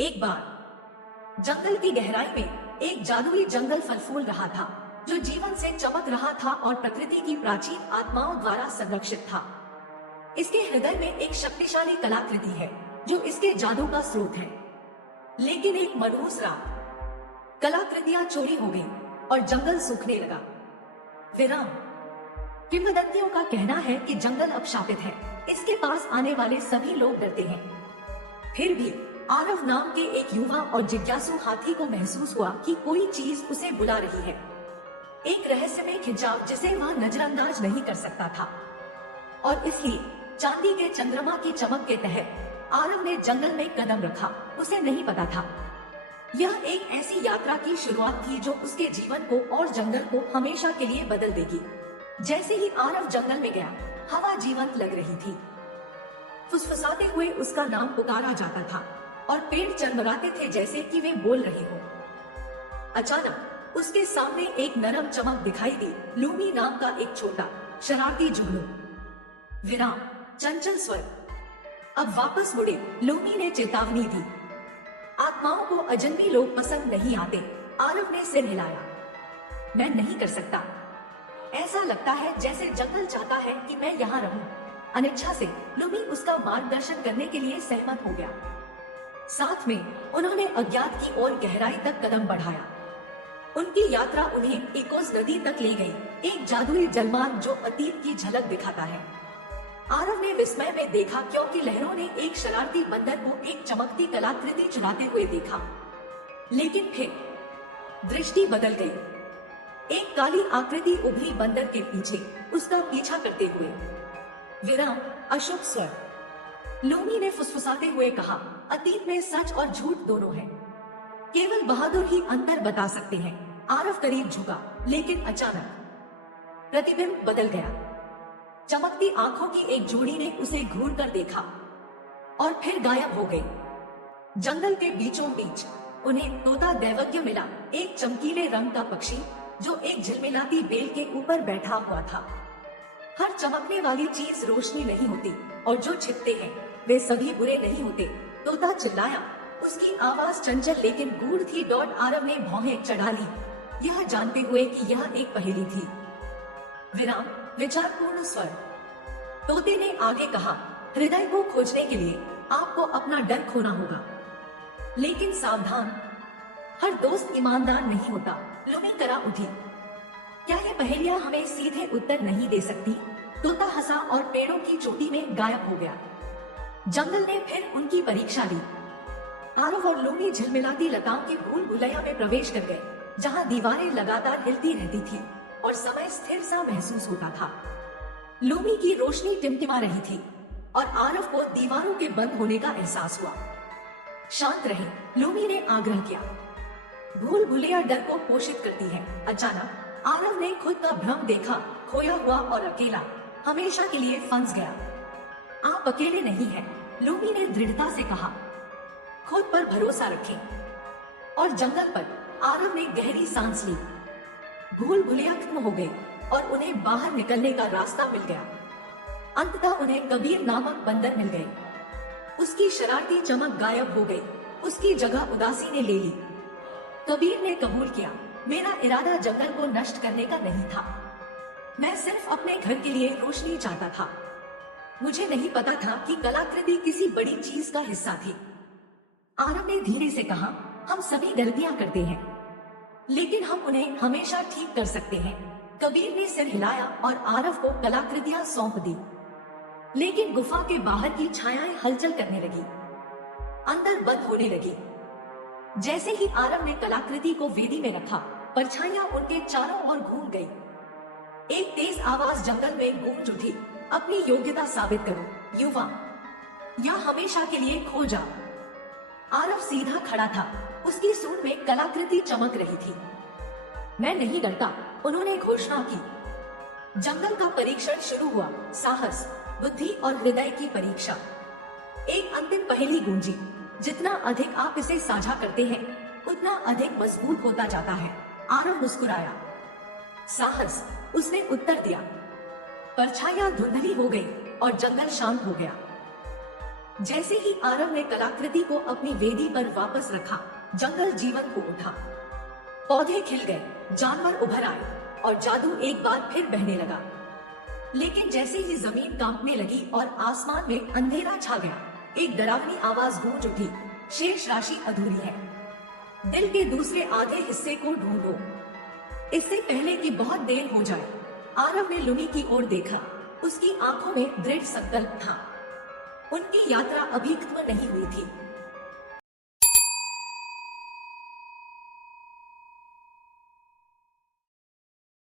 एक बार जंगल की गहराई में एक जादुई जंगल फल फूल रहा था, जो जीवन से चमक रहा था और प्रकृति की प्राचीन आत्माओं द्वारा संरक्षित था। इसके हृदय में एक शक्तिशाली कलाकृति है, जो इसके जादू का स्रोत है। लेकिन एक मनहूस रात कलाकृतियां चोरी हो गई और जंगल सूखने लगा। विराम। किंवदंतियों का कहना है कि जंगल अब शापित है। इसके पास आने वाले सभी लोग डरते हैं। फिर भी आरव नाम के एक युवा और जिज्ञासु हाथी को महसूस हुआ कि कोई चीज उसे बुला रही है। एक रहस्यमय खिंचाव जिसे वह नजरअंदाज नहीं कर सकता था। और इसलिए चांदी के चंद्रमा की चमक के तहत आरव ने जंगल में कदम रखा। उसे नहीं पता था यह एक ऐसी यात्रा की शुरुआत थी जो उसके जीवन को और जंगल को हमेशा के लिए बदल देगी। जैसे ही आरव जंगल में गया, हवा जीवंत लग रही थी। फुसफुसाते हुए उसका नाम पुकारा जाता था और पेड़ चरमराते थे जैसे कि वे बोल रहे हो। अचानक उसके सामने एक नरम चमक दिखाई दी। लूमी नाम का एक छोटा शरारती जुगनू। विराम। चंचल स्वर। अब वापस मुड़े। लूमी ने चेतावनी दी। आत्माओं को अजनबी लोग पसंद नहीं आते। आरव ने सिर हिलाया। मैं नहीं कर सकता। ऐसा लगता है जैसे जंगल चाहता है कि मैं यहाँ रहूं। अनिच्छा से लूमी उसका मार्गदर्शन करने के लिए सहमत हो गया। साथ में उन्होंने अज्ञात की ओर गहराई तक कदम बढ़ाया। उनकी यात्रा उन्हें इकोस नदी तक ले गई, एक जादुई जलमार्ग जो अतीत की झलक दिखाता है। आरव ने विस्मय में देखा क्योंकि लहरों ने एक शरारती बंदर को एक चमकती कलाकृति चुराते हुए देखा। लेकिन फिर दृष्टि बदल गई। एक काली आकृति उभरी बंदर के पीछे, उसका पीछा करते हुए। विराम। अशुभ स्वर। लूमी ने फुसफुसाते हुए कहा, अतीत में सच और झूठ दोनों है। केवल बहादुर ही अंतर बता सकते हैं। आरव करीब झुका, लेकिन अचानक प्रतिबिंब बदल गया। चमकती आंखों की एक जोड़ी ने उसे घूर कर देखा और फिर गायब हो गई। जंगल के बीचों बीच उन्हें तोता दैवज्ञ मिला, एक चमकीले रंग का पक्षी जो एक झिलमिलाती बेल के ऊपर बैठा हुआ था। हर चमकने वाली चीज रोशनी नहीं होती और जो छिपते हैं वे सभी बुरे नहीं होते। तोता चिल्लाया। उसकी आवाज चंचल लेकिन गूढ़ थी। आरव ने भौहें चढ़ा ली, यह जानते हुए कि यह एक पहेली थी। विराम। विचारपूर्ण स्वर। तोते ने आगे कहा, हृदय को खोजने के लिए आपको अपना डर खोना होगा। लेकिन सावधान, हर दोस्त ईमानदार नहीं होता। लूमी करा उठी। क्या ये पहेलियां हमें सीधे उत्तर नहीं दे सकती? तोता हंसा और पेड़ों की चोटी में गायब हो गया। जंगल ने फिर उनकी परीक्षा ली। आरव और लूमी झिलमिलाती लताओं की भूल भुलैया में प्रवेश कर गए, जहां दीवारें लगातार हिलती रहती थी और समय स्थिर सा महसूस होता था। लूमी की रोशनी टिमटिमा रही थी और आरव को दीवारों के बंद होने का एहसास हुआ। शांत रहे, लूमी ने आग्रह किया। भूल भुलैया डर को पोषित करती है। अचानक आरव ने खुद का भ्रम देखा, खोया हुआ और अकेला, हमेशा के लिए फंस गया। आप अकेले नहीं हैं, लूमी ने दृढ़ता से कहा। खुद पर भरोसा रखें। और जंगल पर आरव ने गहरी सांस ली। भूल भुलैया खत्म हो गई और उन्हें बाहर निकलने का रास्ता मिल गया। अंततः उन्हें कबीर नामक बंदर मिल गए। उसकी शरारती चमक गायब हो गई, उसकी जगह उदासी ने ले ली। कबीर ने कबूल किया, मेरा इरादा जंगल को नष्ट करने का नहीं था। मैं सिर्फ अपने घर के लिए रोशनी चाहता था। मुझे नहीं पता था कि कलाकृति किसी बड़ी चीज का हिस्सा थी। आरव ने धीरे से कहा, हम सभी गलतियां करते हैं, लेकिन हम उन्हें हमेशा ठीक कर सकते हैं। कबीर ने सिर हिलाया और आरव को कलाकृतियां सौंप दी। लेकिन गुफा के बाहर की छायाएं हलचल करने लगी, अंदर बंद होने लगी। जैसे ही आरव ने कलाकृति को वेदी में रखा, परछाइयां उनके चारों ओर घूम गई। एक तेज आवाज जंगल में गूंज उठी, अपनी योग्यता साबित करो युवा, या हमेशा के लिए खो जाओ। आरव सीधा खड़ा था, उसकी सूंड में कलाकृति चमक रही थी। मैं नहीं डरता, उन्होंने घोषणा की। जंगल का परीक्षण शुरू हुआ। साहस, बुद्धि और हृदय की परीक्षा। एक अंतिम पहेली गूंजी, जितना अधिक आप इसे साझा करते हैं, उतना अधिक मजबूत होता जाता है। आरव मुस्कुराया। साहस, उसने उत्तर दिया। परछाइयां धुंधली हो गई और जंगल शांत हो गया। जैसे ही आरव ने कलाकृति को अपनी वेदी पर वापस रखा, जंगल जीवन को उठा। पौधे खिल गए, जानवर उभर आए और जादू एक बार फिर बहने लगा। लेकिन जैसे ही जमीन कांपने लगी और आसमान में अंधेरा छा गया, एक डरावनी आवाज गूंज उठी, शेष राशि अधूरी है। दिल के दूसरे आधे हिस्से को ढूंढो। इससे पहले कि बहुत देर हो जाए, आरव ने लुनी की ओर देखा। उसकी आंखों में दृढ़ संकल्प था। उनकी यात्रा अभी खत्म नहीं हुई थी।